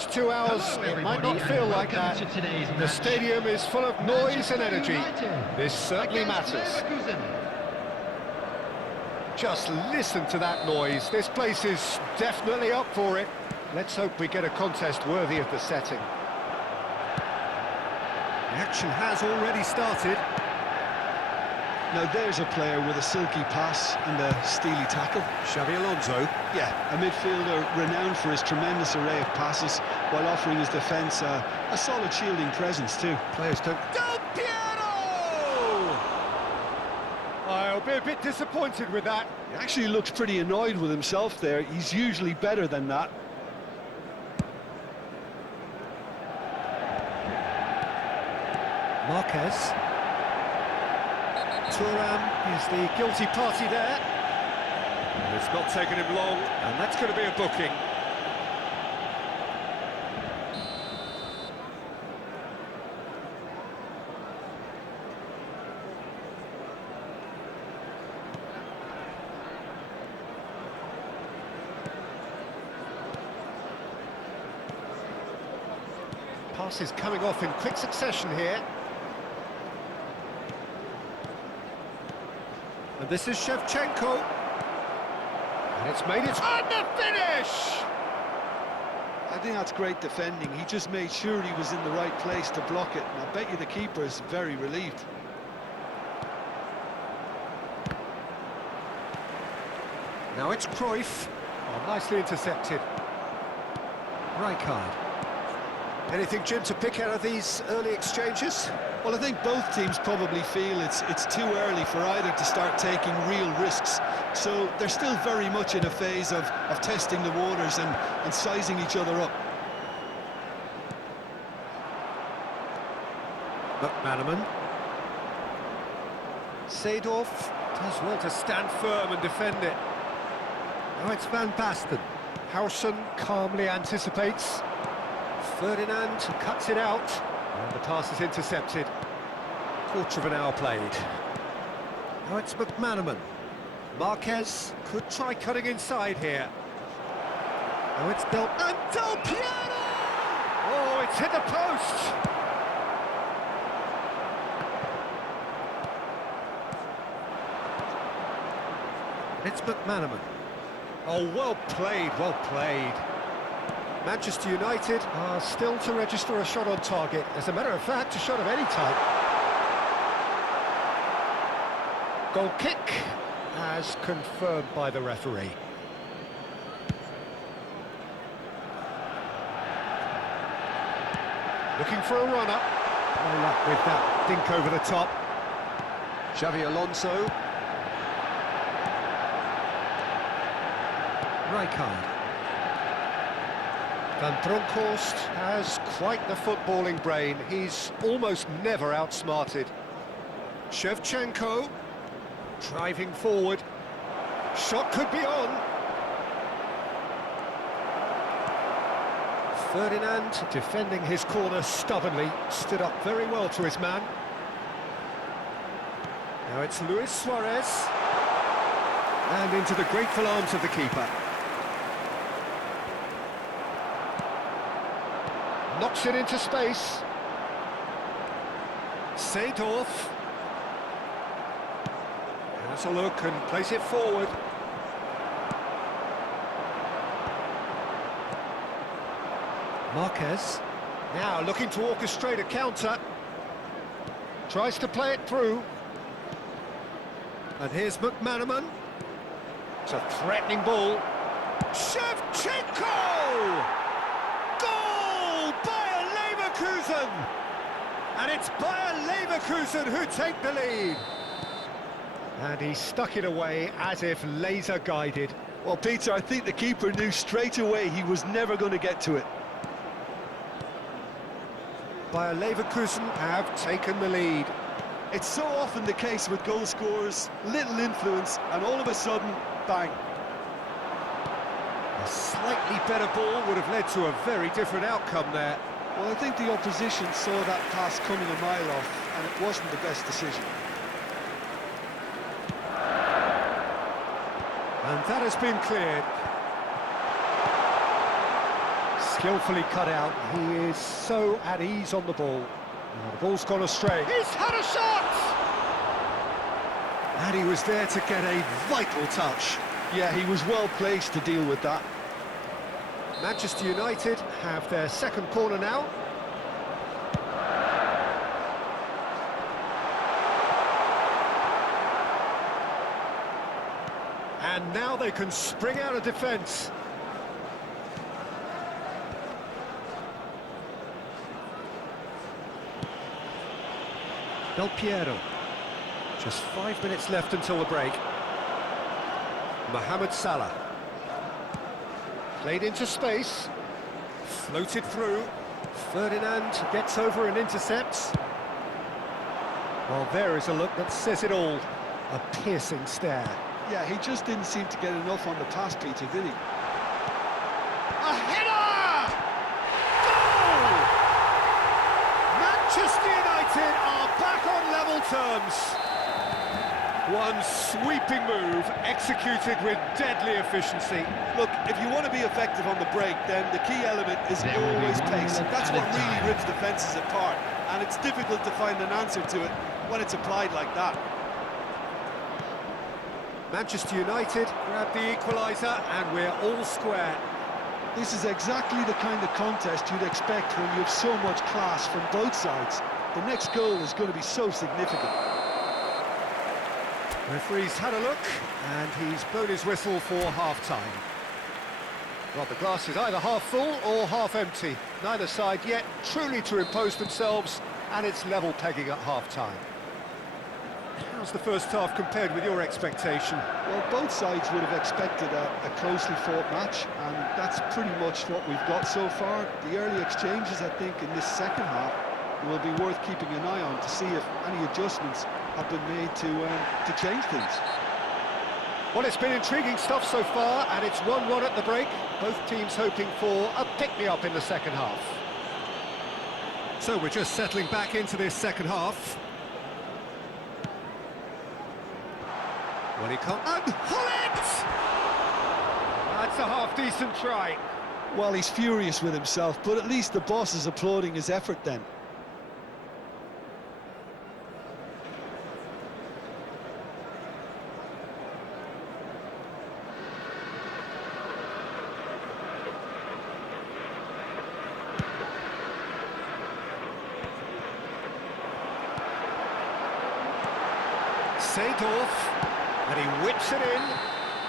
next 2 hours, it might not feel like that. The stadium is full of noise and energy. This certainly matters. Just listen to that noise. This place is definitely up for it. Let's hope we get a contest worthy of the setting. The action has already started. Now there's a player with a silky pass and a steely tackle. Xabi Alonso. Yeah, a midfielder renowned for his tremendous array of passes while offering his defence a solid shielding presence too. Players don't... Del Piero! I'll be a bit disappointed with that. He actually looks pretty annoyed with himself there. He's usually better than that. Marquez. Thuram is the guilty party there. And it's not taken him long, and that's going to be a booking. Pass is coming off in quick succession here. And this is Shevchenko. And it's made it on the finish! I think that's great defending. He just made sure he was in the right place to block it. And I bet you the keeper is very relieved. Now it's Cruyff. Oh, nicely intercepted. Rijkaard. Anything, Jim, to pick out of these early exchanges? Well, I think both teams probably feel it's too early for either to start taking real risks. So they're still very much in a phase of testing the waters and sizing each other up. McManaman. Seedorf does well to stand firm and defend it. Now it's Van Basten. Howson calmly anticipates. Ferdinand cuts it out, and the pass is intercepted. Quarter of an hour played. Now it's McManaman. Marquez could try cutting inside here. Now it's Del Piero! Oh, it's hit the post! It's McManaman. Oh, well played, well played. Manchester United are still to register a shot on target. As a matter of fact, a shot of any type. Goal kick, as confirmed by the referee. Looking for a runner. No luck with that dink over the top. Xabi Alonso. Rijkaard. Van Bronckhorst has quite the footballing brain. He's almost never outsmarted. Shevchenko driving forward. Shot could be on. Ferdinand defending his corner stubbornly. Stood up very well to his man. Now it's Luis Suarez. And into the grateful arms of the keeper. Knocks it into space. Seedorf has a look and plays it forward. Marquez now looking to orchestrate a counter. Tries to play it through. And here's McManaman. It's a threatening ball. Shevchenko! Goal! Bayer Leverkusen! And it's Bayer Leverkusen who take the lead. And he stuck it away as if laser-guided. Well, Peter, I think the keeper knew straight away he was never going to get to it. Bayer Leverkusen have taken the lead. It's so often the case with goal scorers, little influence, and all of a sudden, bang. A slightly better ball would have led to a very different outcome there. Well, I think the opposition saw that pass coming a mile off, and it wasn't the best decision. And that has been cleared. Skillfully cut out. He is so at ease on the ball. Oh, the ball's gone astray. He's had a shot! And he was there to get a vital touch. Yeah, he was well placed to deal with that. Manchester United have their second corner now. And now they can spring out of defence. Del Piero. Just 5 minutes left until the break. Mohamed Salah. Played into space. Floated through. Ferdinand gets over and intercepts. Well, there is a look that says it all. A piercing stare. Yeah, he just didn't seem to get enough on the pass, Peter, did he? A header! Goal! Manchester United are back on level terms. One sweeping move, executed with deadly efficiency. Look, if you want to be effective on the break, then the key element is always pace. That's what really rips defences apart, and it's difficult to find an answer to it when it's applied like that. Manchester United grab the equaliser, and we're all square. This is exactly the kind of contest you'd expect when you have so much class from both sides. The next goal is going to be so significant. Referee's had a look, and he's blown his whistle for half-time. Well, the glass is either half full or half empty. Neither side yet truly to impose themselves, and it's level pegging at half-time. How's the first half compared with your expectation? Well, both sides would have expected a closely fought match, and that's pretty much what we've got so far. The early exchanges, I think, in this second half will be worth keeping an eye on to see if any adjustments have been made to change things. Well, it's been intriguing stuff so far, and it's 1-1 at the break. Both teams hoping for a pick-me-up in the second half. So we're just settling back into this second half. Well, he can't... And Hullet! That's a half-decent try. Well, he's furious with himself, but at least the boss is applauding his effort then. Seedorf, and he whips it in.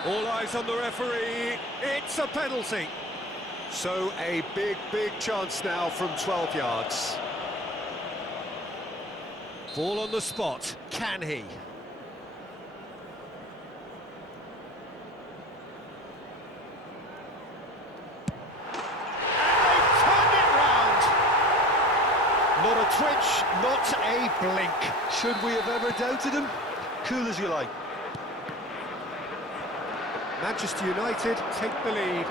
All eyes on the referee. It's a penalty. So a big chance now from 12 yards. Ball on the spot. Can he? And they've turned it round. Not a twitch, not a blink. Should we have ever doubted him? Cool as you like. Manchester United take the lead.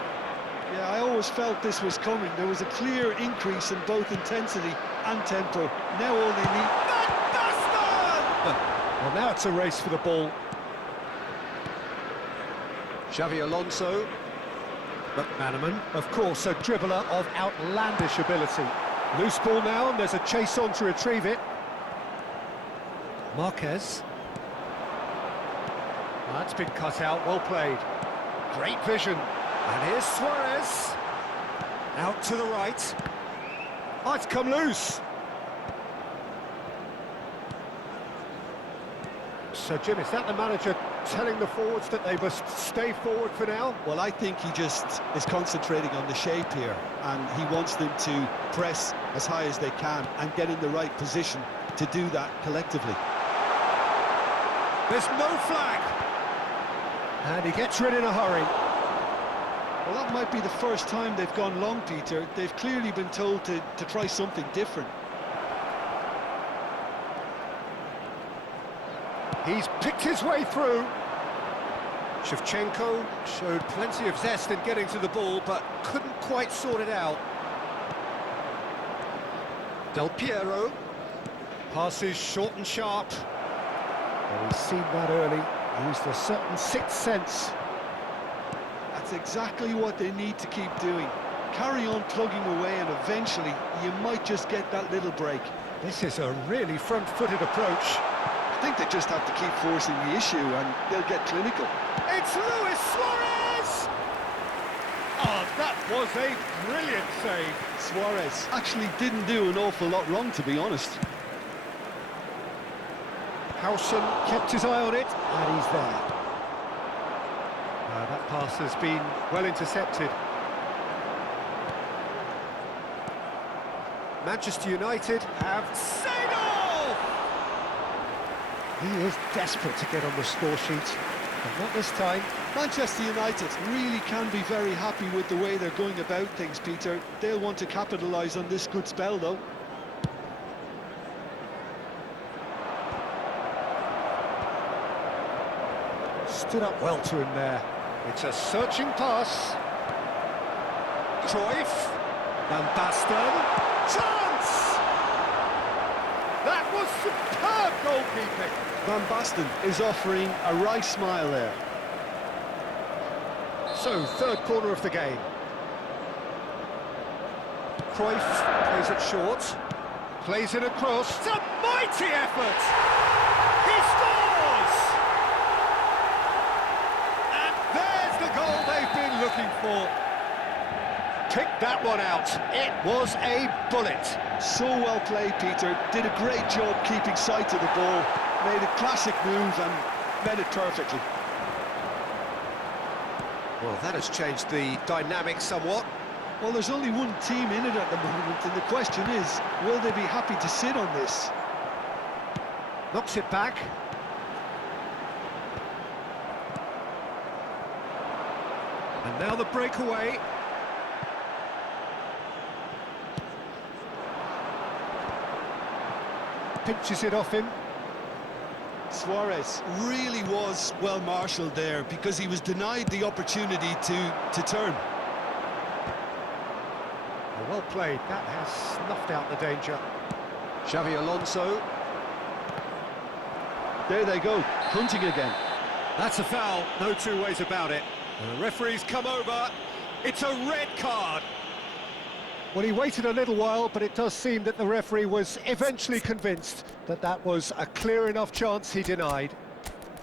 Yeah, I always felt this was coming. There was a clear increase in both intensity and tempo. Now all they need... Well, now it's a race for the ball. Xavi Alonso. McManaman, of course, a dribbler of outlandish ability. Loose ball now, and there's a chase on to retrieve it. Marquez. That's been cut out, well played. Great vision. And here's Suarez. Out to the right. Oh, it's come loose. So, Jim, is that the manager telling the forwards that they must stay forward for now? Well, I think he just is concentrating on the shape here, and he wants them to press as high as they can and get in the right position to do that collectively. There's no flag. And he gets rid in a hurry. Well, that might be the first time they've gone long, Peter. They've clearly been told to try something different. He's picked his way through. Shevchenko showed plenty of zest in getting to the ball, but couldn't quite sort it out. Del Piero. Passes short and sharp. Well, he's seen that early. Used a certain sixth sense. That's exactly what they need to keep doing. carry on plugging away, and eventually you might just get that little break. This is a really front-footed approach. I think they just have to keep forcing the issue and they'll get clinical. It's Luis Suarez! Oh, that was a brilliant save. Suarez actually didn't do an awful lot wrong, to be honest. Howson kept his eye on it, and he's there. That pass has been well intercepted. Manchester United have Seedorf! He is desperate to get on the score sheet, but not this time. Manchester United really can be very happy with the way they're going about things, Peter. They'll want to capitalise on this good spell, though. Stood up well to him there. It's a searching pass. Cruyff. Van Basten. Chance! That was superb goalkeeping. Van Basten is offering a wry smile there. So, third corner of the game. Cruyff plays it short. Plays it across. It's a mighty effort! He scores! And there's the goal they've been looking for. Picked that one out. It was a bullet. So well played, Peter. Did a great job keeping sight of the ball. Made a classic move and met it perfectly. Well, that has changed the dynamic somewhat. Well, there's only one team in it at the moment, and the question is, will they be happy to sit on this? Knocks it back. And now the breakaway. Pinches it off him. Suarez really was well marshalled there because he was denied the opportunity to turn. Well played. That has snuffed out the danger. Xavi Alonso. There they go, hunting again. That's a foul, no two ways about it. The referee's come over. It's a red card. Well, he waited a little while, but it does seem that the referee was eventually convinced that that was a clear enough chance he denied.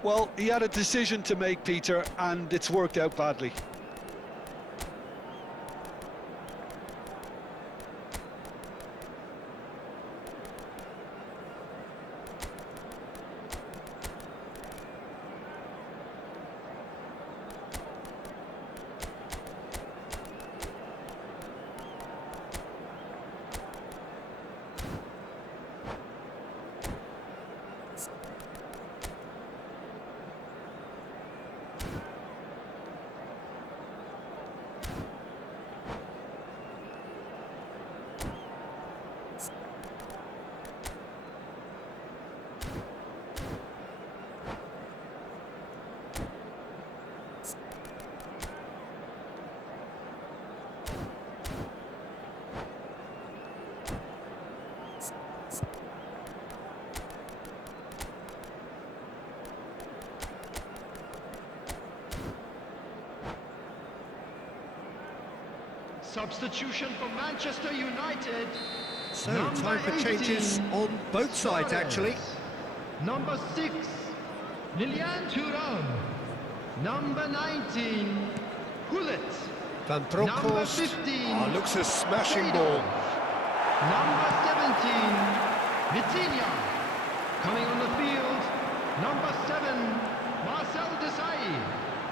Well, he had a decision to make, Peter, and it's worked out badly. Substitution for Manchester United. So, Number time for 18, changes on both sides, Suarez. actually. Number 6, Lilian Thuram. Number 19, Gullit. Van Number Bronckhorst. 15, Looks a smashing Seedorf. ball. Number 17, Vitinha. Coming on the field, number 7, Marcel Desailly.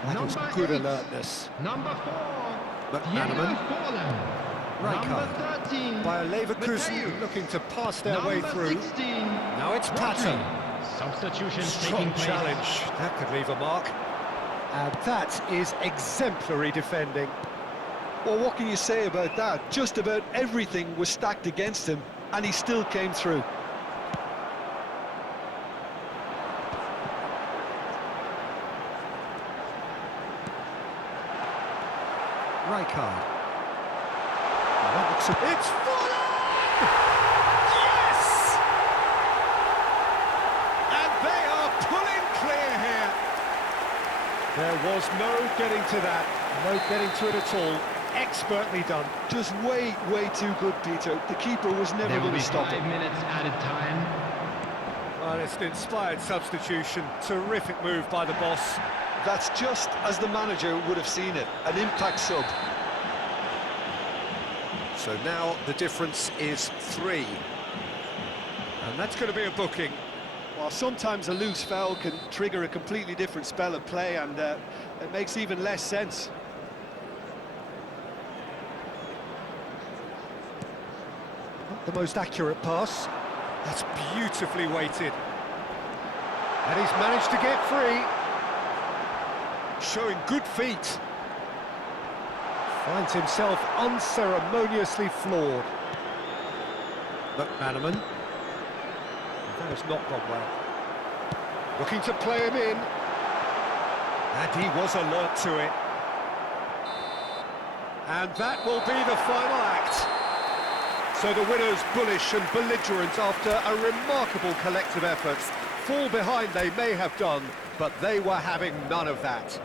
That was Number good 8, alertness. Number 4, McManaman. Number Rijkaard. 13, By Leverkusen Matthews. looking to pass their way Number through. 16, Now it's Patten. Substitution Strong taking place. challenge. That could leave a mark. And that is exemplary defending. Well, what can you say about that? Just about everything was stacked against him, and he still came through. Rijkaard. It's Fulham! Yes! And they are pulling clear here. There was no getting to that, no getting to it at all. expertly done. Just way too good, Peter. The keeper was never There will going be to stop 5 him. minutes added time. Well, it's an inspired substitution. Terrific move by the boss. That's just as the manager would have seen it, an impact sub. So now the difference is 3. And that's going to be a booking. Well, sometimes a loose foul can trigger a completely different spell of play, and it makes even less sense. Not the most accurate pass. That's beautifully weighted. And he's managed to get free. Showing good feet. Finds himself unceremoniously floored. McManaman. That has not gone well. Looking to play him in. And he was alert to it. And that will be the final act. So the winners, bullish and belligerent after a remarkable collective effort. Fall behind they may have done, but they were having none of that.